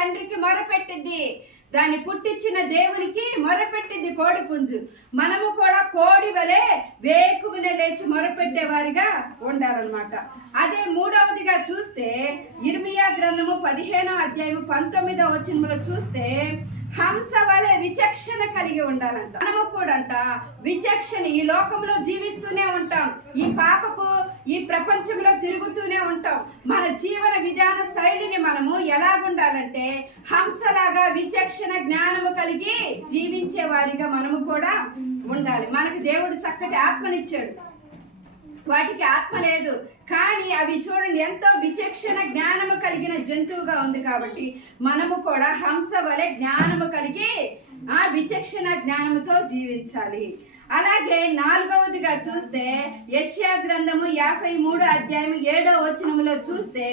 తండ్రికి మొరపెట్టింది, దాన్ని పుట్టించిన దేవునికి మొరపెట్టింది కోడి పుంజు. మనము కూడా కోడి వలె వేకువన లేచి మొరపెట్టే వారిగా ఉండాలన్నమాట. అదే మూడవదిగా చూస్తే ఇర్మియా గ్రంథము 15వ అధ్యాయము 19వ వచనంలో చూస్తే హంస వలె విచక్షణ కలిగి ఉండాలంట. మనము కూడా అంట విచక్షణ, ఈ లోకంలో జీవిస్తూనే ఉంటాం, ఈ పాపపు ఈ ప్రపంచంలో తిరుగుతూనే ఉంటాం. మన జీవన విధాన శైలిని మనము ఎలా ఉండాలంటే హంసలాగా విచక్షణ జ్ఞానము కలిగి జీవించే వారిగా మనము కూడా ఉండాలి. మనకు దేవుడు చక్కటి ఆత్మనిచ్చాడు, వాటికి ఆత్మ లేదు, కానీ అవి చూడండి ఎంతో విచక్షణ జ్ఞానము కలిగిన జంతువుగా ఉంది. కాబట్టి మనము కూడా హంస వలె జ్ఞానము కలిగి ఆ విచక్షణ జ్ఞానముతో జీవించాలి. అలాగే నాలుగవదిగా చూస్తే యెషయా గ్రంథము 53వ అధ్యాయం 7వ వచనములో చూస్తే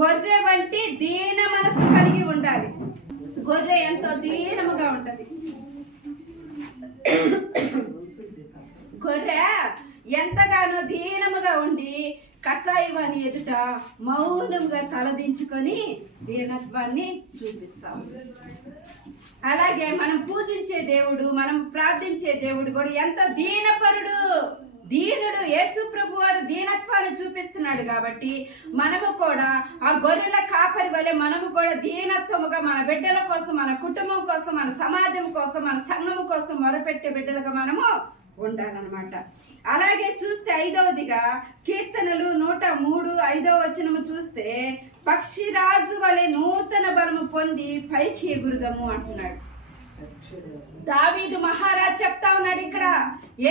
గొర్రె వంటి దీన మనసు కలిగి ఉండాలి. గొర్రె ఎంతో దీనముగా ఉంటది. గొర్రె ఎంతగానో దీనముగా ఉండి కసాయివాని ఎదుట మౌనంగా తలదించుకొని దీనత్వాన్ని చూపిస్తాం. అలాగే మనం పూజించే దేవుడు, మనం ప్రార్థించే దేవుడు కూడా ఎంత దీనపరుడు, దీనుడు. యేసు ప్రభు వారు దీనత్వాన్ని చూపిస్తున్నాడు. కాబట్టి మనము కూడా ఆ గొర్రెల కాపరి వలె మనము కూడా దీనత్వముగా మన బిడ్డల కోసం, మన కుటుంబం కోసం, మన సమాజం కోసం, మన సంఘము కోసం మొరపెట్టే బిడ్డలుగా మనము ఉండాలన్నమాట. అలాగే చూస్తే ఐదవదిగా కీర్తనలు 103 5వ వచనము చూస్తే పక్షిరాజు వలె నూతన బలము పొంది పైకి ఎగురుదము అంటున్నాడు. దావీదు మహారాజ్ చెప్తా ఉన్నాడు. ఇక్కడ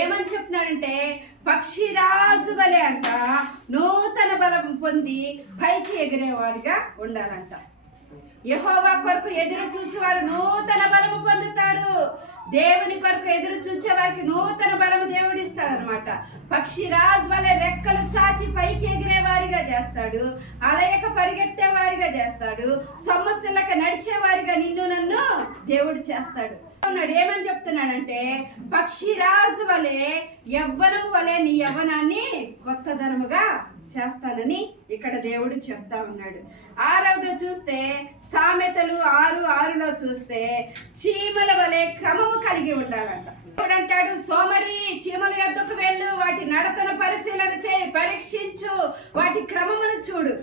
ఏమని చెప్తున్నాడంటే పక్షిరాజు వలె అంట నూతన బలం పొంది పైకి ఎగిరేవాడిగా ఉండాలంట. యెహోవా కొరకు ఎదురు చూచేవారు నూతన బలము పొందుతారు. దేవుని కొరకు ఎదురు చూచే వారికి నూతన బలము దేవుడు ఇస్తాడనమాట. పక్షిరాజు వలె రెక్కలు చాచి పైకి ఎగిరే వారిగా చేస్తాడు, అలయక పరిగెత్తే వారిగా చేస్తాడు, సమస్యలకు నడిచే వారిగా నిన్ను నన్ను దేవుడు చేస్తాడు. ఏమని చెప్తున్నాడంటే పక్షిరాజు వలె యవ్వనము వలె నీ యవ్వనాన్ని కొత్తదనముగా చేస్తానని ఇక్కడ దేవుడు చెప్తా ఉన్నాడు. ఆరవది చూస్తే సామెతలు 6:6లో చూస్తే చీమల వలె క్రమము కలిగి ఉండాలంట. దేవుడు అంటాడు సోమరి చీమల యొద్దకు వెళ్ళు, వాటి నడతను పరిశీలన చేయి, పరీక్షించు, వాటి క్రమమును చూడు.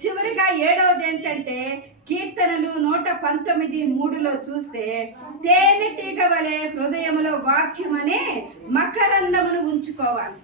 చివరిగా 7వది ఏంటంటే కీర్తనలు 119:3లో చూస్తే తేనెటీగ వలె హృదయములో వాక్యం అనే మకరందమును ఉంచుకోవాలి.